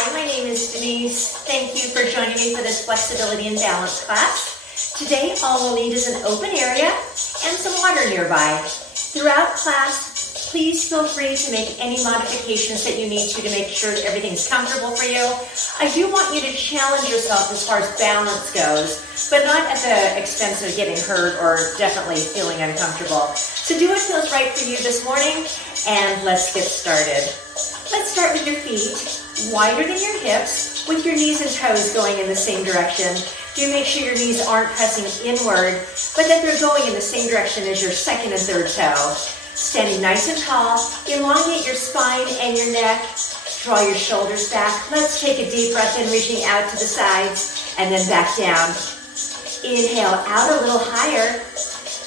Hi, my name is Denise. Thank you for joining me for this flexibility and balance class. Today, all we'll need is an open area and some water nearby. Throughout class, please feel free to make any modifications that you need to make sure that everything's comfortable for you. I do want you to challenge yourself as far as balance goes, but not at the expense of getting hurt or definitely feeling uncomfortable. So do what feels right for you this morning, and let's get started. Let's start with your feet, wider than your hips, with your knees and toes going in the same direction. Do make sure your knees aren't pressing inward, but that they're going in the same direction as your second and third toe. Standing nice and tall, elongate your spine and your neck. Draw your shoulders back. Let's take a deep breath in, reaching out to the sides, and then back down. Inhale out a little higher,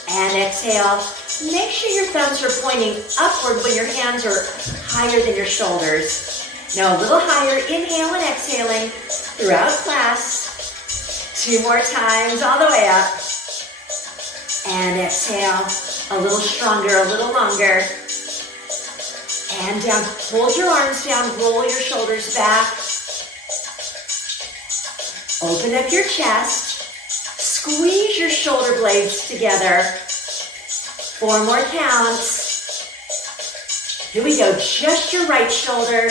and exhale. Make sure your thumbs are pointing upward when your hands are higher than your shoulders. Now a little higher, inhale and exhaling throughout class. 2 more times, all the way up. And exhale, a little stronger, a little longer. And down, hold your arms down, roll your shoulders back. Open up your chest. Squeeze your shoulder blades together. 4 more counts. Here we go, just your right shoulder.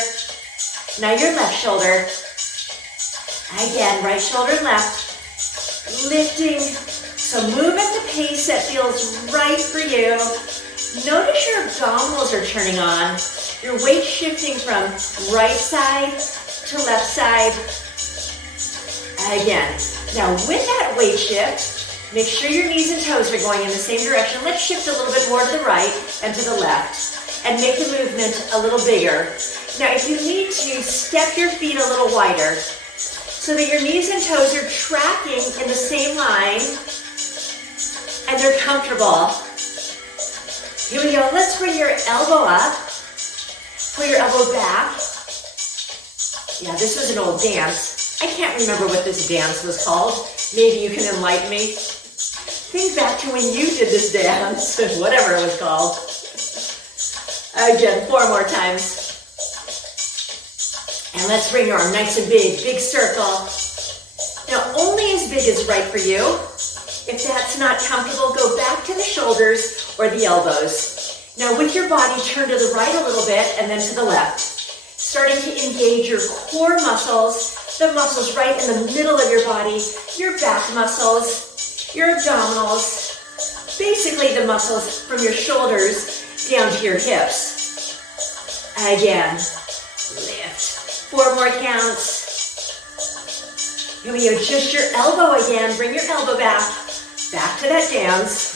Now your left shoulder. Again, right shoulder, left. Lifting, so move at the pace that feels right for you. Notice your abdominals are turning on. Your weight shifting from right side to left side. Again, now with that weight shift, make sure your knees and toes are going in the same direction. Let's shift a little bit more to the right and to the left and make the movement a little bigger. Now if you need to, step your feet a little wider so that your knees and toes are tracking in the same line and they're comfortable. Here we go. Let's bring your elbow up. Pull your elbow back. Yeah, this was an old dance. I can't remember what this dance was called. Maybe you can enlighten me. Think back to when you did this dance, whatever it was called. Again, 4 more times. And let's bring your arm nice and big circle. Now, only as big as right for you. If that's not comfortable, go back to the shoulders or the elbows. Now, with your body, turn to the right a little bit and then to the left. Starting to engage your core muscles, the muscles right in the middle of your body, your back muscles, your abdominals, basically the muscles from your shoulders down to your hips. Again, lift. 4 more counts. Here we go, just your elbow again. Bring your elbow back to that dance.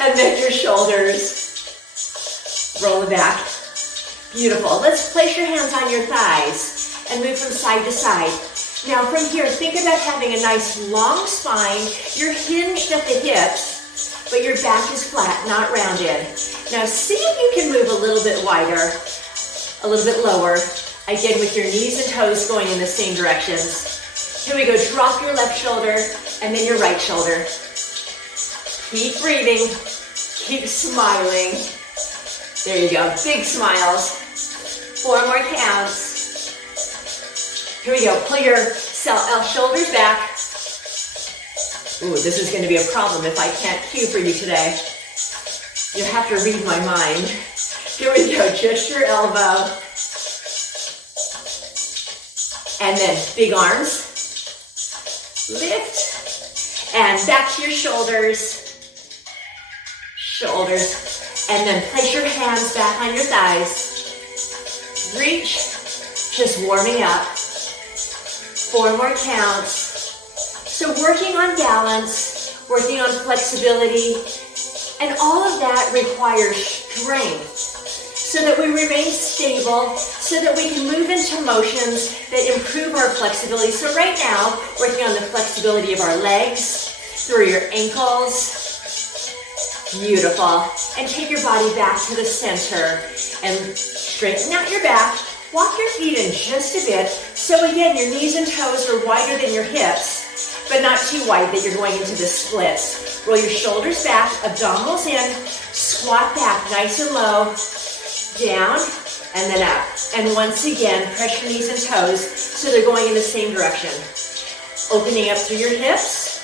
And then your shoulders. Roll it back. Beautiful. Let's place your hands on your thighs and move from side to side. Now from here, think about having a nice long spine. You're hinged at the hips, but your back is flat, not rounded. Now see if you can move a little bit wider, a little bit lower. Again, with your knees and toes going in the same directions. Here we go, drop your left shoulder and then your right shoulder. Keep breathing, keep smiling. There you go, big smiles. 4 more counts. Here we go, pull your shoulders back. Ooh, this is going to be a problem if I can't cue for you today. You have to read my mind. Here we go, just your elbow. And then big arms. Lift. And back to your shoulders. Shoulders. And then place your hands back on your thighs. Reach. Just warming up. 4 more counts. So working on balance, working on flexibility, and all of that requires strength so that we remain stable, so that we can move into motions that improve our flexibility. So right now, working on the flexibility of our legs, through your ankles. Beautiful. And take your body back to the center and straighten out your back. Walk your feet in just a bit. So again, your knees and toes are wider than your hips, but not too wide that you're going into the splits. Roll your shoulders back, abdominals in, squat back nice and low. down, and then up. And once again, press your knees and toes so they're going in the same direction. Opening up through your hips.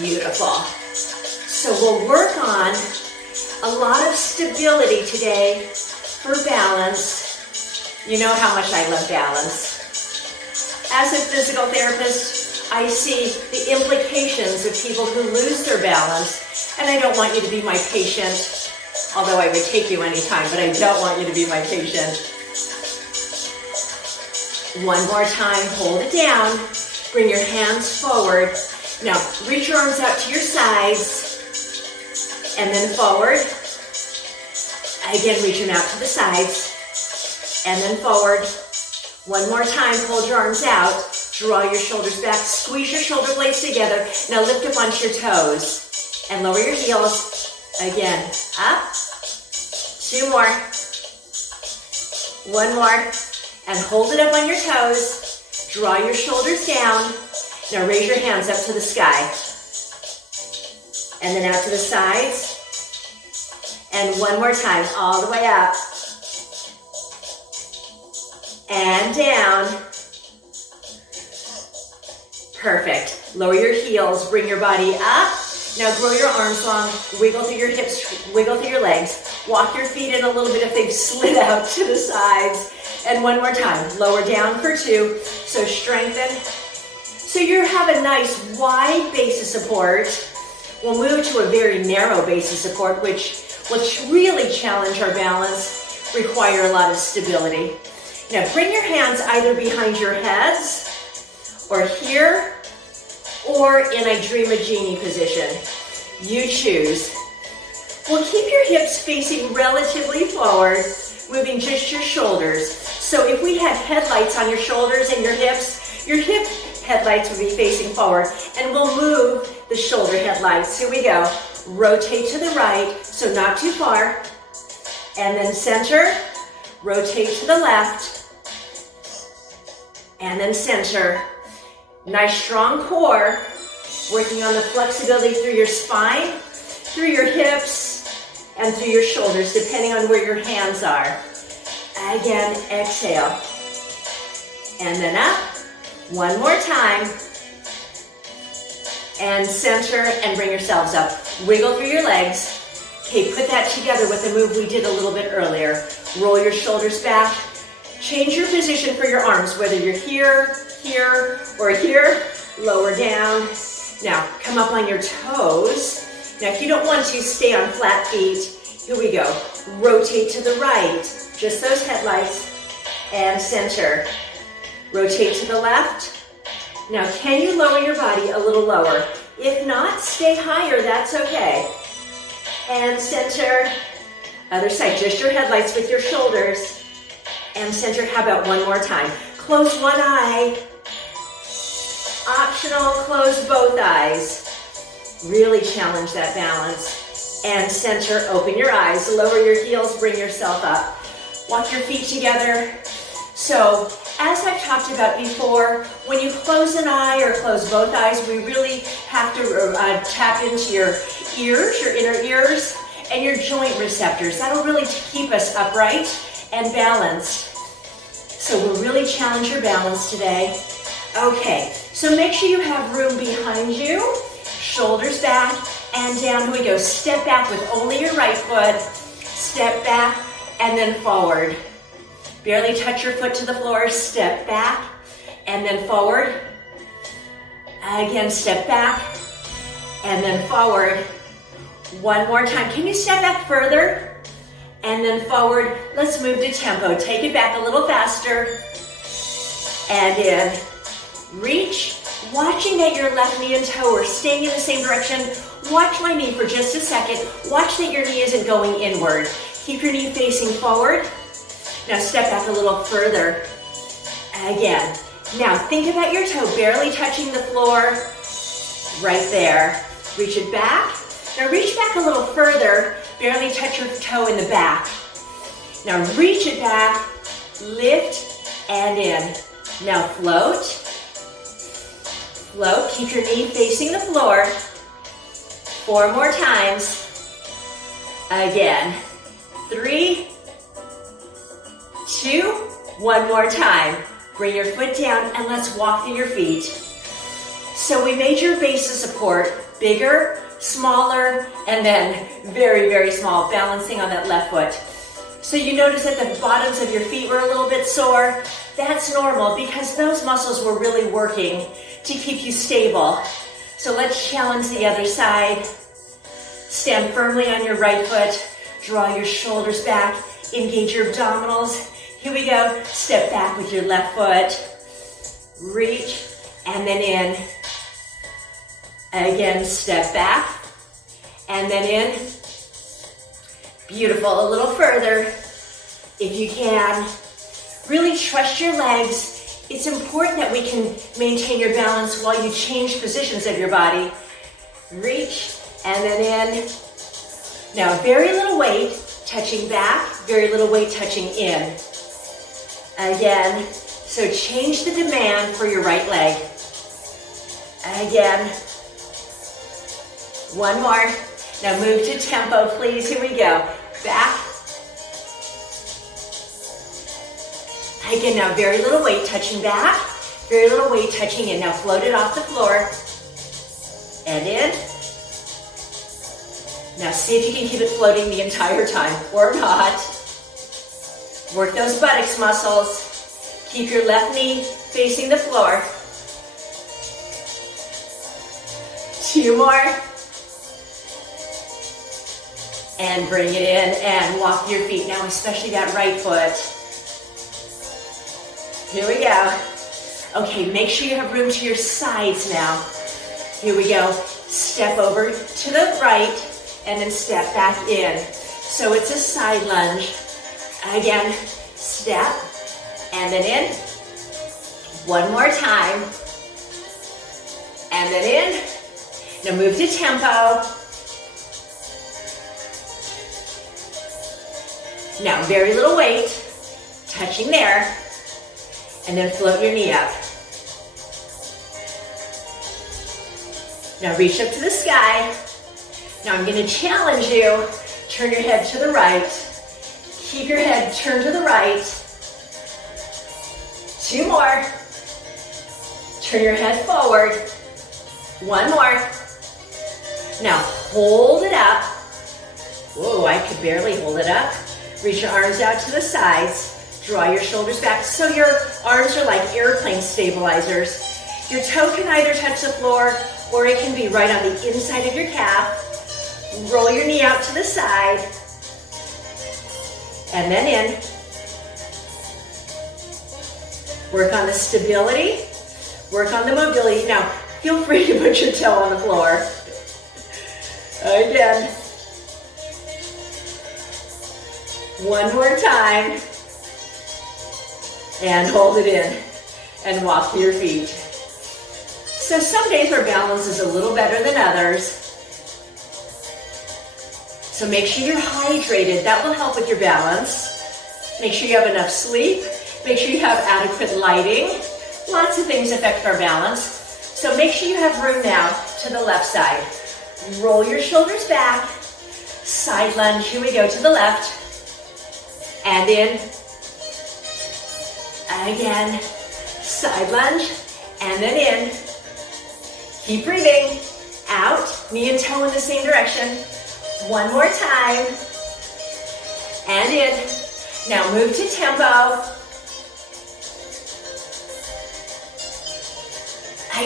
Beautiful. So we'll work on a lot of stability today for balance. You know how much I love balance. As a physical therapist, I see the implications of people who lose their balance, and I don't want you to be my patient, although I would take you anytime, but I don't want you to be my patient. One more time, hold it down, bring your hands forward. Now, reach your arms out to your sides, and then forward. Again, reach them out to the sides, and then forward. One more time, hold your arms out, draw your shoulders back, squeeze your shoulder blades together. Now lift up onto your toes, and lower your heels. Again, up. 2 more. 1 more. And hold it up on your toes. Draw your shoulders down. Now raise your hands up to the sky. And then out to the sides. And one more time, all the way up. And down. Perfect. Lower your heels, bring your body up. Now grow your arms long, wiggle through your hips, wiggle through your legs. Walk your feet in a little bit if they've slid out to the sides. And one more time, lower down for 2. So strengthen. So you have a nice wide base of support. We'll move to a very narrow base of support, which will really challenge our balance, require a lot of stability. Now bring your hands either behind your heads, or here, or in a Dream a Genie position. You choose. Well, keep your hips facing relatively forward, moving just your shoulders. So if we had headlights on your shoulders and your hip headlights would be facing forward, and we'll move the shoulder headlights. Here we go. Rotate to the right, so not too far. And then center, rotate to the left, and then center. Nice strong core, working on the flexibility through your spine, through your hips, and through your shoulders, depending on where your hands are. Again, exhale. And then up. One more time. And center and bring yourselves up. Wiggle through your legs. Okay, put that together with the move we did a little bit earlier. Roll your shoulders back. Change your position for your arms, whether you're here, here, or here. Lower down. Now, come up on your toes. Now, if you don't want to, stay on flat feet. Here we go. Rotate to the right. Just those headlights. And center. Rotate to the left. Now, can you lower your body a little lower? If not, stay higher. That's okay. And center. Other side. Just your headlights with your shoulders. And center. How about one more time? Close one eye. Optional, close both eyes. Really challenge that balance. And center, open your eyes, lower your heels, bring yourself up. Walk your feet together. So, as I've talked about before, when you close an eye or close both eyes, we really have to tap into your ears, your inner ears, and your joint receptors. That'll really keep us upright and balanced. So we'll really challenge your balance today. Okay, so make sure you have room behind you, shoulders back and down. Here we go. Step back with only your right foot. Step back and then forward. Barely touch your foot to the floor. Step back and then forward. Again, step back and then forward. One more time. Can you step back further? And then forward. Let's move to tempo. Take it back a little faster. And in. Reach. Watching that your left knee and toe are staying in the same direction. Watch my knee for just a second. Watch that your knee isn't going inward. Keep your knee facing forward. Now step back a little further. Again. Now think about your toe barely touching the floor. Right there. Reach it back. Now reach back a little further. Barely touch your toe in the back. Now reach it back. Lift and in. Now float. Float. Keep your knee facing the floor. 4 more times. Again. 3, 2, one more time. Bring your foot down and let's walk through your feet. So we made your base of support bigger, smaller, and then very, very small, balancing on that left foot. So you notice that the bottoms of your feet were a little bit sore. That's normal because those muscles were really working to keep you stable. So let's challenge the other side. Stand firmly on your right foot. Draw your shoulders back. Engage your abdominals. Here we go. Step back with your left foot. Reach and then in. Again, step back and then in. Beautiful. A little further if you can. Really trust your legs. It's important that we can maintain your balance while you change positions of your body. Reach and then in. Now, very little weight touching back, very little weight touching in. Again, so change the demand for your right leg. Again. One more. Now move to tempo, please. Here we go. Back. Again, now very little weight touching back, very little weight touching in. Now float it off the floor and in. Now see if you can keep it floating the entire time or not. Work those buttocks muscles. Keep your left knee facing the floor. 2 more. And bring it in and walk your feet. Now especially that right foot. Here we go. Okay, make sure you have room to your sides now. Here we go. Step over to the right and then step back in. So it's a side lunge. Again, step and then in. One more time. And then in. Now move to tempo. Now very little weight touching there. And then float your knee up. Now reach up to the sky. Now I'm going to challenge you. Turn your head to the right. Keep your head turned to the right. 2 more. Turn your head forward. 1 more. Now hold it up. Whoa, I could barely hold it up. Reach your arms out to the sides. Draw your shoulders back so your arms are like airplane stabilizers. Your toe can either touch the floor or it can be right on the inside of your calf. Roll your knee out to the side. And then in. Work on the stability. Work on the mobility. Now, feel free to put your toe on the floor. Again. One more time. And hold it in and walk to your feet. So some days our balance is a little better than others. So make sure you're hydrated. That will help with your balance. Make sure you have enough sleep. Make sure you have adequate lighting. Lots of things affect our balance. So make sure you have room now to the left side. Roll your shoulders back. Side lunge. Here we go to the left. And in. Again, side lunge, and then in. Keep breathing. Out, knee and toe in the same direction. 1 more time. And in. Now move to tempo.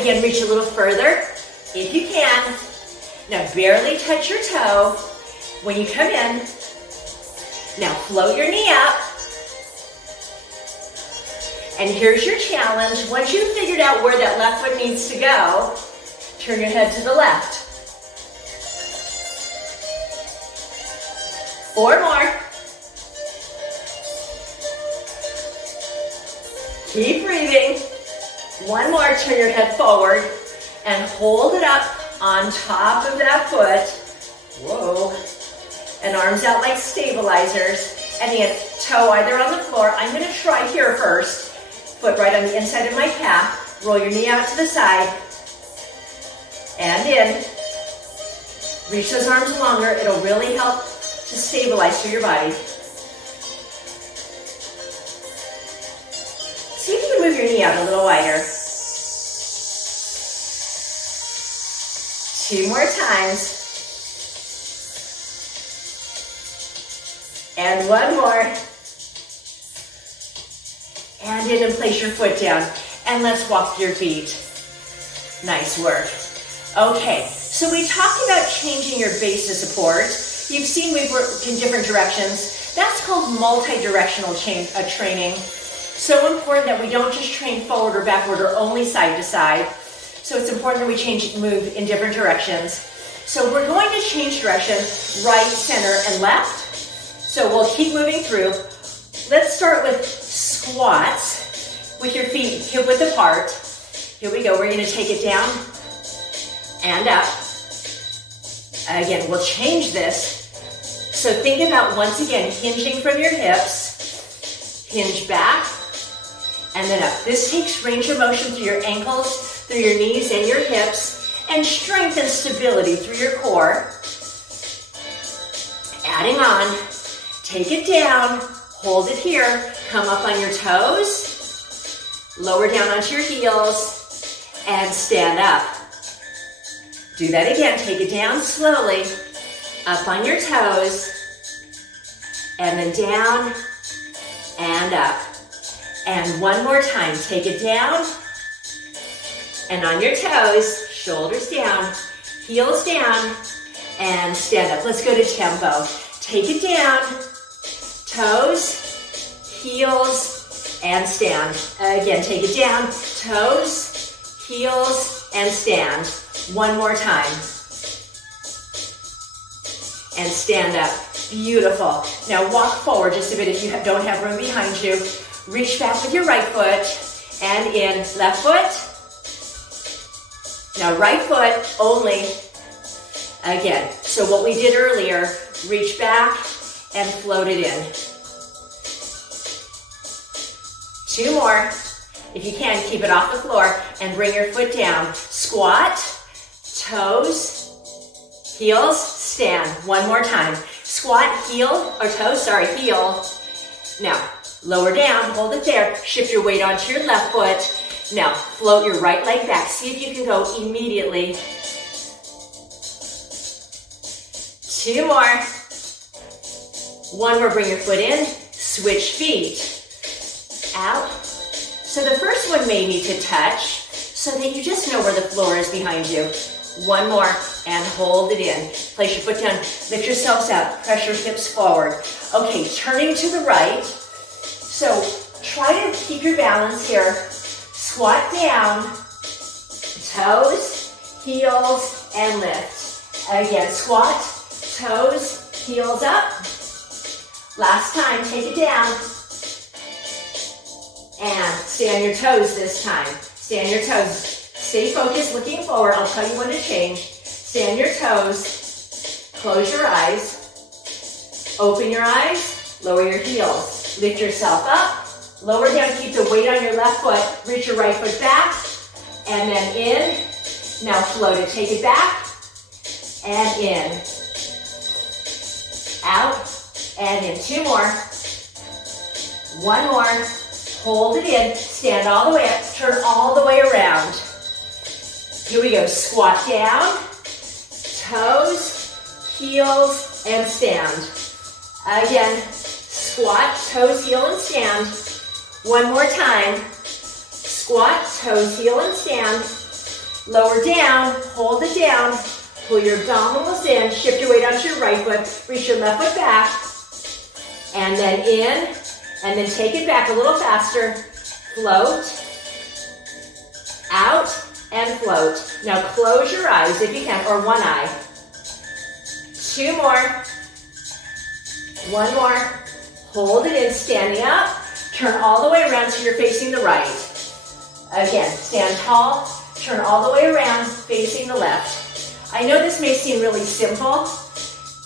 Again, reach a little further if you can. Now barely touch your toe when you come in. Now float your knee up. And here's your challenge. Once you've figured out where that left foot needs to go, turn your head to the left. 4 more. Keep breathing. 1 more, turn your head forward and hold it up on top of that foot. Whoa. And arms out like stabilizers. And the toe either on the floor. I'm going to try here first. Foot right on the inside of my calf. Roll your knee out to the side. And in. Reach those arms longer. It'll really help to stabilize through your body. See if you can move your knee out a little wider. 2 more times. And 1 more. And in and place your foot down. And let's walk your feet. Nice work. Okay, so we talked about changing your base of support. You've seen we've worked in different directions. That's called multi-directional training. So important that we don't just train forward or backward or only side to side. So it's important that we move in different directions. So we're going to change direction, right, center, and left. So we'll keep moving through. Let's start with squats with your feet hip width apart. Here we go. We're going to take it down and up. Again, we'll change this. So think about, once again, hinging from your hips. Hinge back and then up. This takes range of motion through your ankles, through your knees and your hips, and strength and stability through your core. Adding on. Take it down, hold it here, come up on your toes, lower down onto your heels, and stand up. Do that again, take it down slowly, up on your toes, and then down and up. And 1 more time, take it down, and on your toes, shoulders down, heels down, and stand up. Let's go to tempo. Take it down, toes, heels, and stand. Again, take it down, toes, heels, and stand. 1 more time. And stand up. Beautiful. Now walk forward just a bit if you don't have room behind you. Reach back with your right foot and in. Left foot. Now right foot only. Again, so what we did earlier, reach back and float it in. 2 more. If you can, keep it off the floor and bring your foot down. Squat, toes, heels, stand. 1 more time. Squat, heel, or toes, heel. Now, lower down, hold it there. Shift your weight onto your left foot. Now, float your right leg back. See if you can go immediately. 2 more. 1 more, bring your foot in. Switch feet. Out. So the first one may need to touch so that you just know where the floor is behind you. 1 more and hold it in. Place your foot down, lift yourselves up, press your hips forward. Okay, turning to the right. So try to keep your balance here. Squat down, toes, heels, and lift. Again, squat, toes, heels up. Last time, take it down. And stay on your toes this time. Stay on your toes. Stay focused, looking forward. I'll tell you when to change. Stay on your toes. Close your eyes. Open your eyes. Lower your heels. Lift yourself up. Lower down. Keep the weight on your left foot. Reach your right foot back. And then in. Now float it. Take it back. And in. Out. And in. 2 more. 1 more. Hold it in. Stand all the way up. Turn all the way around. Here we go. Squat down. Toes, heels, and stand. Again, squat, toes, heel, and stand. 1 more time. Squat, toes, heel, and stand. Lower down. Hold it down. Pull your abdominals in. Shift your weight onto your right foot. Reach your left foot back. And then in. And then take it back a little faster. Float. Out. And float. Now close your eyes if you can, or 1 eye. 2 more. 1 more. Hold it in, standing up. Turn all the way around so you're facing the right. Again, stand tall. Turn all the way around, facing the left. I know this may seem really simple.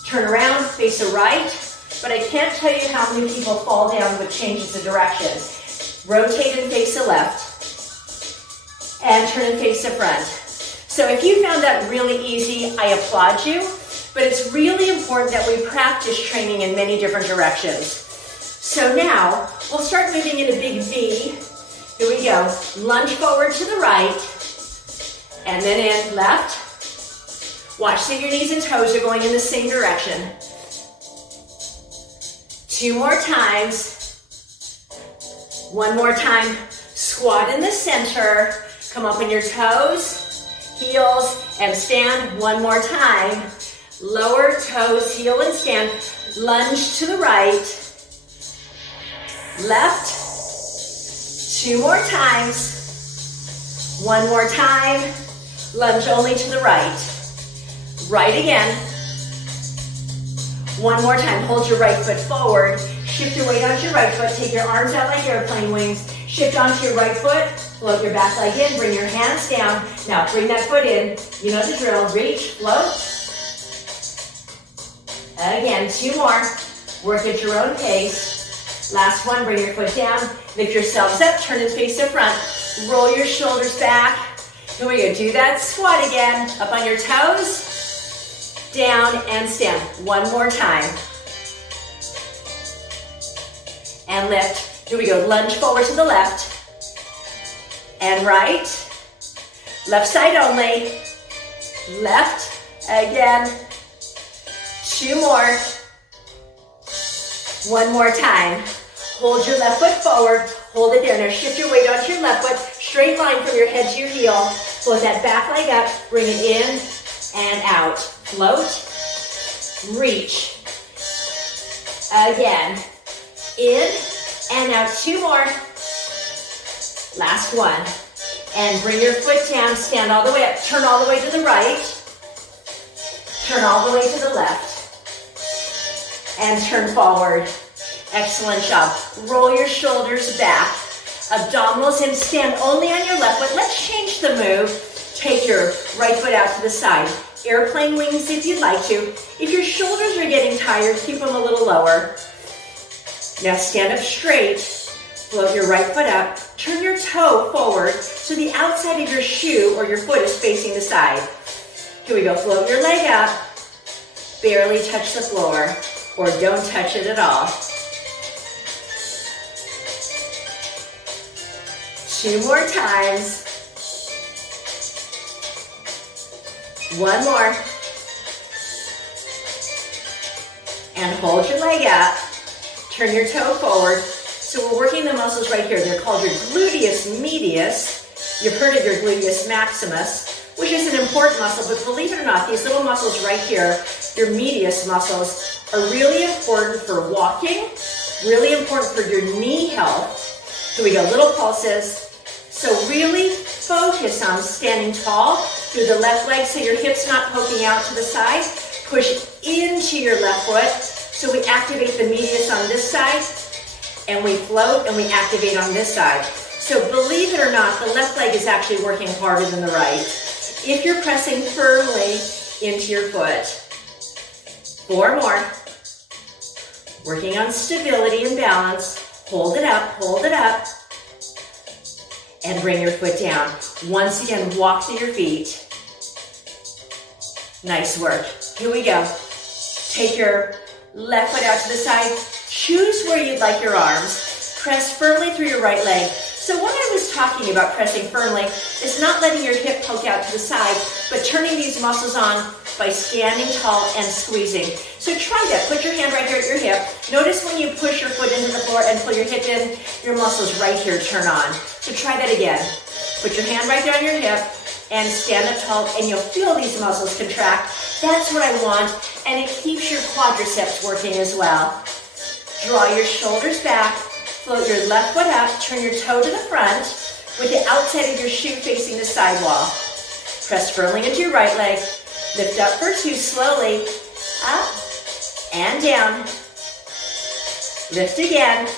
Turn around, face the right. But I can't tell you how many people fall down with changes of direction. Rotate and face the left. And turn and face the front. So if you found that really easy, I applaud you. but it's really important that we practice training in many different directions. So now, we'll start moving in a big V. Here we go. Lunge forward to the right, and then in left. Watch that your knees and toes are going in the same direction. 2 more times. 1 more time. Squat in the center. Come up on your toes, heels, and stand. 1 more time. Lower toes, heel, and stand. Lunge to the right. Left. 2 more times. 1 more time. Lunge only to the right. Right again. 1 more time. Hold your right foot forward. Shift your weight onto your right foot. Take your arms out like airplane wings. Shift onto your right foot. Float your back leg in. Bring your hands down. Now bring that foot in. You know the drill. Reach, float. Again, 2 more. Work at your own pace. Last one. Bring your foot down. Lift yourselves up. Turn and face the front. Roll your shoulders back. Here we go. Do that squat again. Up on your toes. Down and stand. 1 more time. And lift. Here we go. Lunge forward to the left. And right. Left side only. Left. Again. 2 more. 1 more time. Hold your left foot forward. Hold it there. Now shift your weight onto your left foot. Straight line from your head to your heel. Float that back leg up. Bring it in and out. Float. Reach. Again. In and out. 2 more. Last one. And bring your foot down. Stand all the way up. Turn all the way to the right. Turn all the way to the left. And turn forward. Excellent job. Roll your shoulders back. Abdominals in. Stand only on your left foot. Let's change the move. Take your right foot out to the side. Airplane wings if you'd like to. If your shoulders are getting tired, keep them a little lower. Now stand up straight. Float your right foot up. Turn your toe forward so the outside of your shoe or your foot is facing the side. Here we go. Float your leg up. Barely touch the floor or don't touch it at all. 2 more times. 1 more. And hold your leg up. Turn your toe forward. So we're working the muscles right here. They're called your Gluteus Medius. You've heard of your Gluteus Maximus, which is an important muscle, but believe it or not, these little muscles right here, your medius muscles, are really important for walking, really important for your knee health. Here we go, little pulses. So really focus on standing tall through the left leg so your hip's not poking out to the side. Push into your left foot so we activate the medius on this side and we float and we activate on this side. So believe it or not, the left leg is actually working harder than the right. If you're pressing firmly into your foot. 4 more. Working on stability and balance. Hold it up, hold it up. And bring your foot down. Once again, walk to your feet. Nice work. Here we go. Take your left foot out to the side. Choose where you'd like your arms. Press firmly through your right leg. So what I was talking about pressing firmly is not letting your hip poke out to the side, but turning these muscles on by standing tall and squeezing. So try that. Put your hand right here at your hip. Notice when you push your foot into the floor and pull your hip in, your muscles right here turn on. So try that again. Put your hand right there on your hip and stand up tall, and you'll feel these muscles contract. That's what I want, and it keeps your quadriceps working as well. Draw your shoulders back. Float your left foot up, turn your toe to the front with the outside of your shoe facing the sidewall. Press firmly into your right leg. Lift up for 2 slowly. Up and down. Lift again.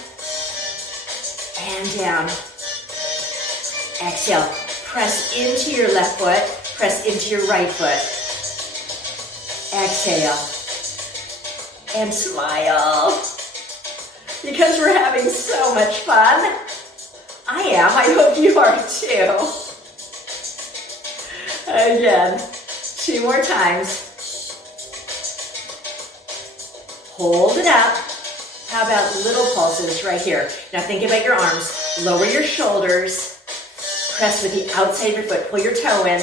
And down. Exhale. Press into your left foot. Press into your right foot. Exhale. And smile. Because we're having so much fun. I am. I hope you are too. Again, 2 more times. Hold it up. How about little pulses right here? Now think about your arms. Lower your shoulders. Press with the outside of your foot. Pull your toe in.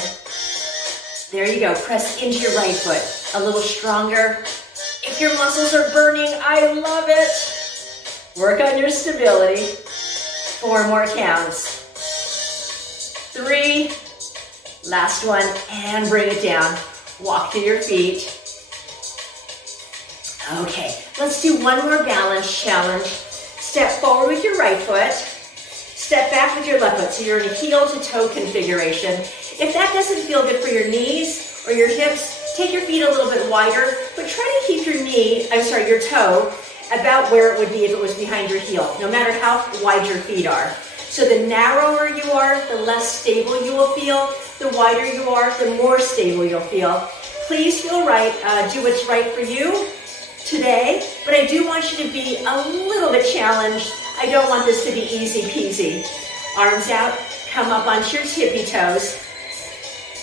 There you go. Press into your right foot. A little stronger. If your muscles are burning, I love it. Work on your stability. 4 more counts. 3. Last one. And bring it down. Walk to your feet. Okay, let's do one more balance challenge. Step forward with your right foot. Step back with your left foot. So you're in a heel to toe configuration. If that doesn't feel good for your knees or your hips, take your feet a little bit wider, but try to keep your your toe about where it would be if it was behind your heel, no matter how wide your feet are. So the narrower you are, the less stable you will feel. The wider you are, the more stable you'll feel. Please feel right, do what's right for you today, but I do want you to be a little bit challenged. I don't want this to be easy peasy. Arms out, come up onto your tippy toes.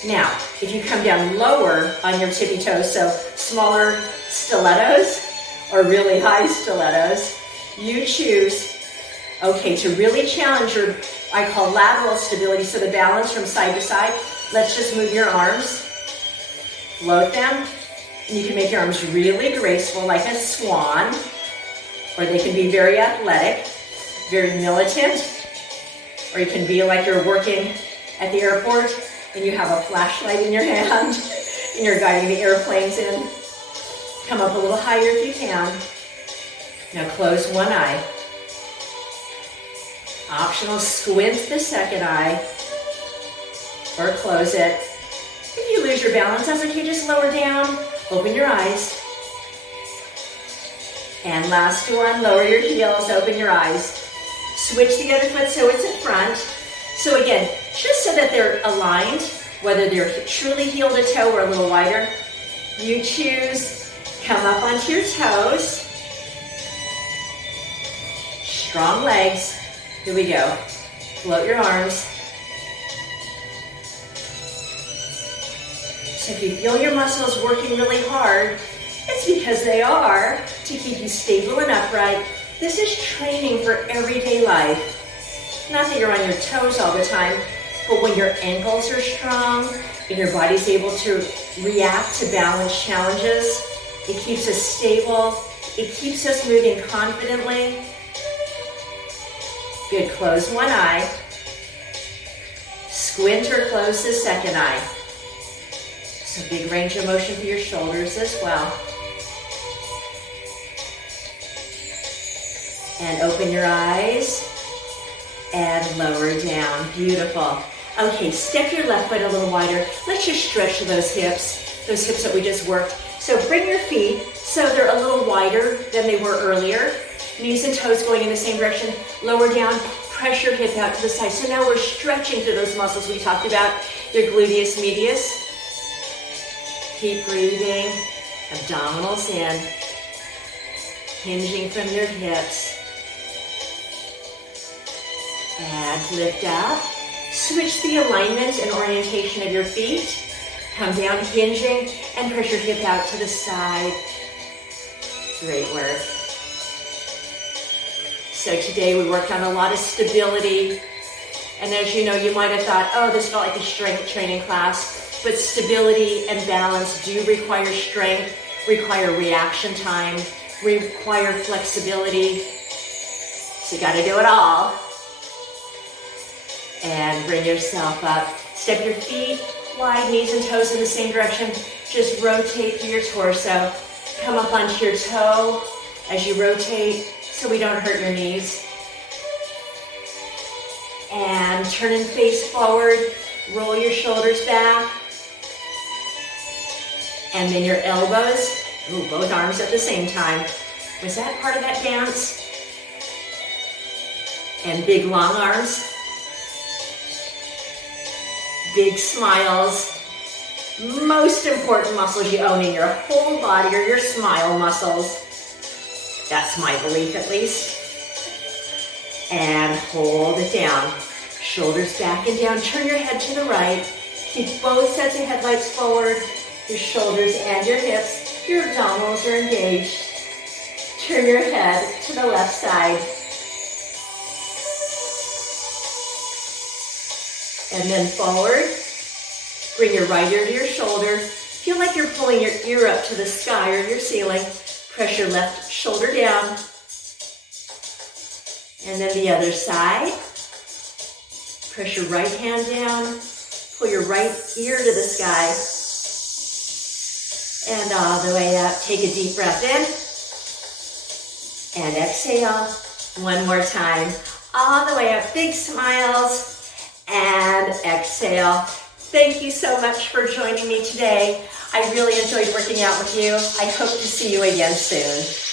Now, if you come down lower on your tippy toes, so smaller stilettos or really high stilettos, you choose, okay, to really challenge your, I call lateral stability, so the balance from side to side. Let's just move your arms, float them, and you can make your arms really graceful like a swan, or they can be very athletic, very militant, or you can be like you're working at the airport and you have a flashlight in your hand and you're guiding the airplanes in. Come up a little higher if you can. Now close one eye. Optional, squint the second eye or close it. If you lose your balance, that's okay, just lower down, open your eyes. And last one, lower your heels, open your eyes. Switch the other foot so it's in front. So again, just so that they're aligned, whether they're truly heel to toe or a little wider, you choose. Come up onto your toes. Strong legs. Here we go. Float your arms. So if you feel your muscles working really hard, it's because they are to keep you stable and upright. This is training for everyday life. Not that you're on your toes all the time, but when your ankles are strong and your body's able to react to balance challenges, it keeps us stable. It keeps us moving confidently. Good, close one eye. Squint or close the second eye. So big range of motion for your shoulders as well. And open your eyes and lower down. Beautiful. Okay, step your left foot a little wider. Let's just stretch those hips that we just worked. So bring your feet so they're a little wider than they were earlier. Knees and toes going in the same direction. Lower down, press your hip out to the side. So now we're stretching through those muscles we talked about, your gluteus medius. Keep breathing, abdominals in, hinging from your hips. And lift up. Switch the alignment and orientation of your feet. Come down, hinging, and press your hip out to the side. Great work. So today we worked on a lot of stability. And as you know, you might have thought, oh, this felt like a strength training class. But stability and balance do require strength, require reaction time, require flexibility. So you got to do it all. And bring yourself up. Step your feet wide, knees and toes in the same direction. Just rotate through your torso. Come up onto your toe as you rotate so we don't hurt your knees. And turn and face forward. Roll your shoulders back. And then your elbows. Ooh, both arms at the same time. Was that part of that dance? And big long arms. Big smiles. Most important muscles you own in your whole body are your smile muscles. That's my belief at least. And hold it down. Shoulders back and down. Turn your head to the right. Keep both sets of headlights forward. Your shoulders and your hips. Your abdominals are engaged. Turn your head to the left side. And then forward. Bring your right ear to your shoulder. Feel like you're pulling your ear up to the sky or your ceiling. Press your left shoulder down. And then the other side. Press your right hand down. Pull your right ear to the sky. And all the way up. Take a deep breath in. And exhale. One more time. All the way up. Big smiles. And exhale. Thank you so much for joining me today. I really enjoyed working out with you. I hope to see you again soon.